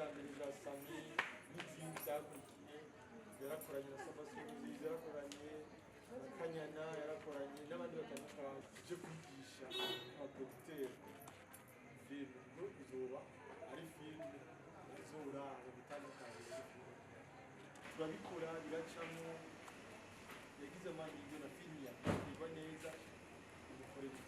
za mbere za Sami n'izindi zakurikiye yarakoranye na Sabasoni nziza yarakoranye na Kanyana yarakoranye n'abandi batandukanye byo kwigisha abaprojecteurs filime ngo izoba ari filime izora gutandukanye turabikora biracamo yagize amahirwe na filime yakorwa neza umukorera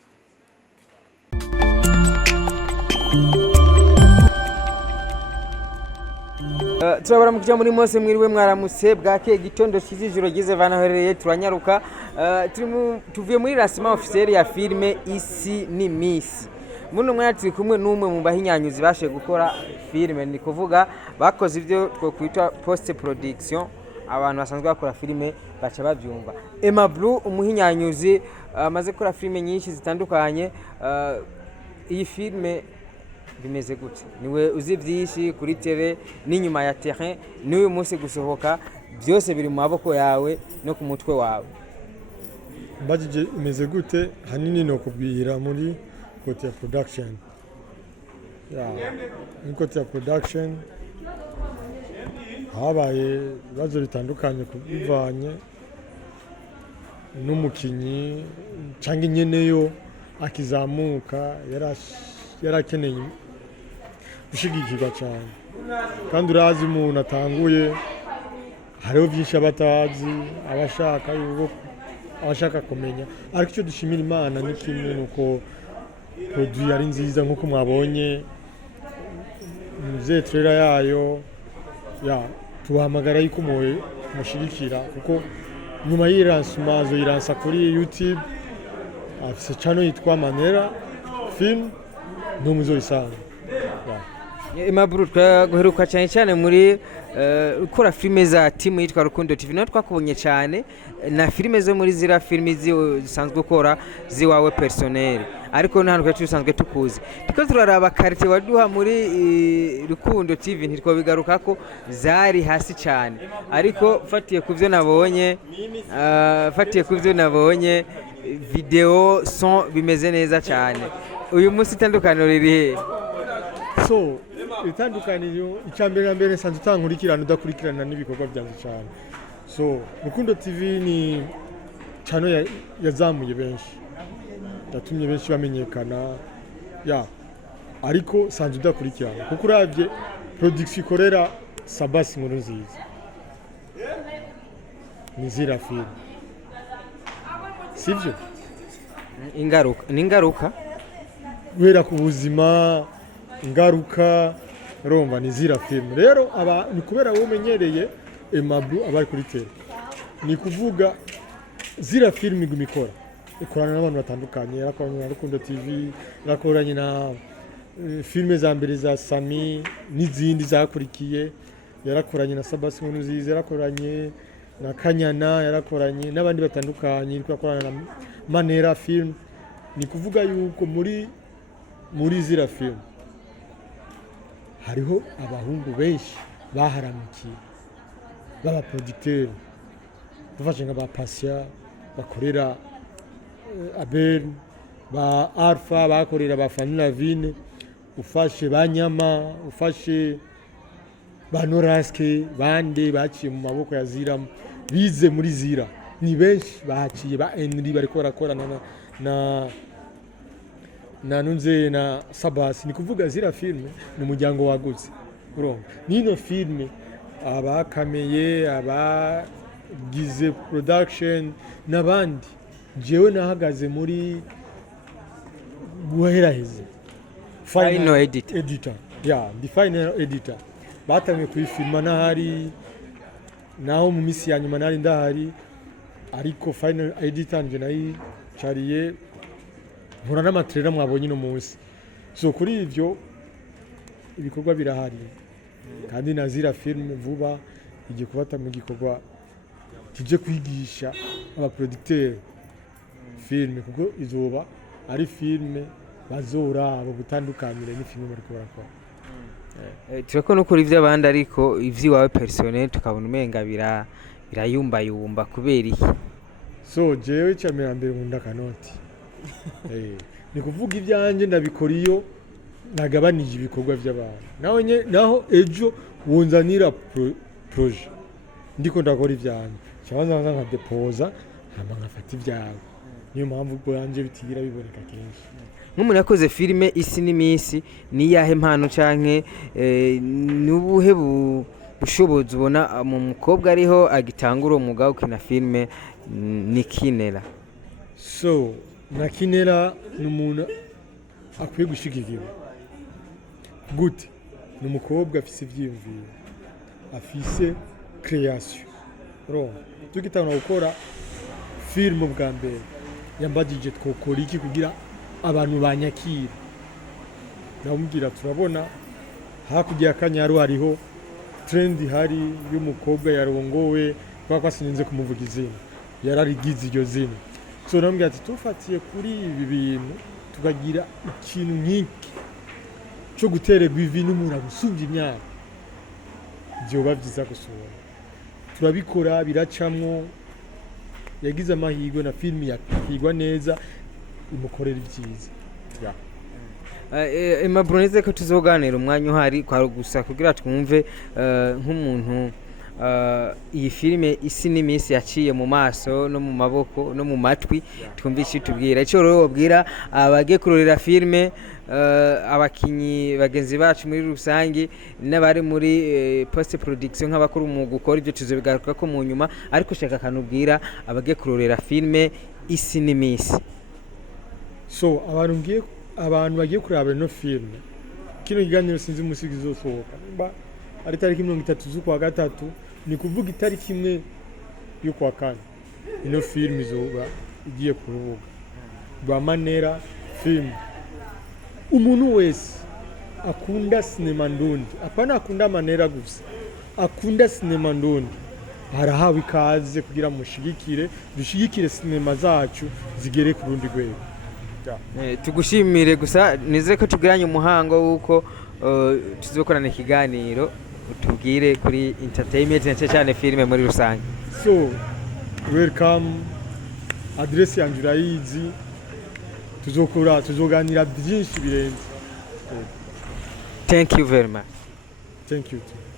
turabara mukijya muri mose mwiriwe mwaramutse bwake gitondo kizijiro gize vanahereye turanyaruka tuvuye muri rasima officielle ya filme isi ni Miss muno mwanya turi kumwe n'umwe mu bahinyanyuzi bashe gukora filme ni kuvuga bakoze ivyo twokwita post production abantu basanzwe bakora filme baca bavyumva Emma Blue umuhinyanyuzi amaze gukora filme nyinshi zitandukanye iyi filme bimeze gute niwe uzi byinshi kuri tele n'inyuma ya terrain n'uyu munsi gusohoka byose biri mu maboko yawe no ku mutwe wawe mbajije imeze gute hanini no kubwira muri kote ya production ni kote ya production habaye ibibazo bitandukanye kubivanye n'umukinyi cyangwa inyeneyo akizamuka yarakeneye gushigikirwa cyane kandi urazi umuntu atanguye hariho byinshi abatazi abashaka kumenya ariko icyo dushimira Imana ni kimwe nuko produit yari nziza nkuko mwabonye muze trailer yayo tuhamagara yuko mushigikira kuko nyuma y'iransumazo iransa kuri YouTube afise channel yitwa Manera Film n'umuzo isanga Emma Blue guheruka cyane muri ukora filme za team yitwa Rukundo TV no twakubonye cyane na filme zo muri zira filme zisanzwe ukora ziwawe personnel ariko nta ntuko tusanzwe tukuzi tiko turaraba karite waduha muri Rukundo TV ntitwo bigaruka ko zari hasi cyane ariko fatiye kuvyo nabonye video son bimeze neza cyane uyu munsi itandukaniro riri so itandukaniro icambere na mbere sanze utankurikirana udakurikirana n'ibikorwa byanze cyane so Rukundo TV ni channel yazamuye benshi yatumye benshi bamenyekana ariko sanze udakurikirana kuko uravye production ikorera Sabasi nkuru nziza nizira film sivyo ingaruka guhera ku buzima ingaruka romba nizira film rero ni kubera umenyereye Emma Blue abari kuri tele ni kuvuga zira film igumikora ikorana n'abantu batandukanye yarakoranye na Rukundo TV yarakoranye na filme za mbere za Sami n'izindi zakurikiye yarakoranye na Sabasi nkuru nziza yarakoranye na Kanyana yarakoranye n'abandi batandukanye yarakorana na Manera Film ni kuvuga yuko muri zira film hariho abahungu benshi baharamukiye baba producteur bafashe nka ba Passia bakorera Abel ba Alpha bakorera ba Famila Vine ufashe banyama ufashe ba Noraske bande baciye mu maboko ya Zira bize muri Zira ni benshi bahaciye ba Henry bariko barakorana na nunze na Sabasi ni kuvuga zira filme mu muryango wagutse urumva nino filme abakameye abagize production nabandi jewe nahagaze muri guheraheze final editor the final editor batamwe kuyifilma nahari naho mu misi ya nyuma nari ndahari ariko final editor nje nayi chariye nkora n'amatrera mwabonye no munsi so kuri ivyo ibikorwa birahari kandi nazira film vuba igiye kubata mu gikorwa kije kwigisha aba producteur film kuko izoba ari film bazora abo gutandukanira ni film bari kurakora turako no kuri ivy'abandi ariko ivyiwawe personnel tukabona umenga birayumba kubera iki so jewe cyamira mbere nkunda kanoti ni kuvuga ibyanje ndabikora iyo nagabanije ibikorwa by'abantu naho ejo wunzanira proje ndiko ndakora ibyanjye cyabanza nkadepoza hama nkafata ibyawe niyo mpamvu ubwo yanje bitigira biboneka kenshi. nk'umuntu yakoze filime isi n'iminsi ni yahe mpano canke n'ubuhe bushobozi ubona mu mukobwa ariho agitangura umwuga wo gukina filime ni Kinera? So na Kinera ni umuntu akwiye gushigikirwa gute, ni umukobwa afise ivyiyumviro, afise création. Tugitangura gukora filime bwa mbere yambagije twokora iki kugira abantu banyakira, namubwira turabona hakurya y'Akanyaru hariho trend hari y'umukobwa yarongowe kwa sininze kumuvuga izina, yararigize iryo zina. So namubwira ati tufatiye kuri ibi bintu tukagira ikintu nk'iki cyo gutererwa ivi n'umuntu agusumvye imyaka, byoba byiza gusura. Turabikora biracamwo, yagize amahirwe na filime yakigwa neza imukorera ibyiza. Aimable neze ko tuzoganira umwanya uhari kwa gusa kugira twumve nk'umuntu iyi filime isi n'iminsi yaciye mu maso no mu maboko no mu matwi, twumvishe tubwira icyo rero wabwira abagiye kurorera filime, abakinyi bagenzi bacu muri rusange n'abari muri post production nk'abakuru mu gukora ibyo tuzobigaruka ko mu nyuma, ariko shaka kanubwira abagiye kurorera filime isi n'iminsi. So abantu bagiye kuraba no filime, kino kiganiro sinzi umunsi kizosohoka ari tariki 30 z'ukwa gatatu, ni kuvuga itariki imwe yo kwa kane ino filime izoba igiye ku rubuga rwa Manera Film. Umuntu wese akunda sinema ndundi, apana akunda Manera gusa, akunda sinema ndundi, harahawe ikaze kugira dushigikire sinema zacu zigere ku rundi rwego. Tugushimire gusa nizere ko tugiranye umuhango wuko tuzokorana ikiganiro utubwire kuri entertainment cyane filime muri rusange. So welcome, address yanjye urayizi, tuzoganira byinshi birenze. Thank you very much. Thank you too.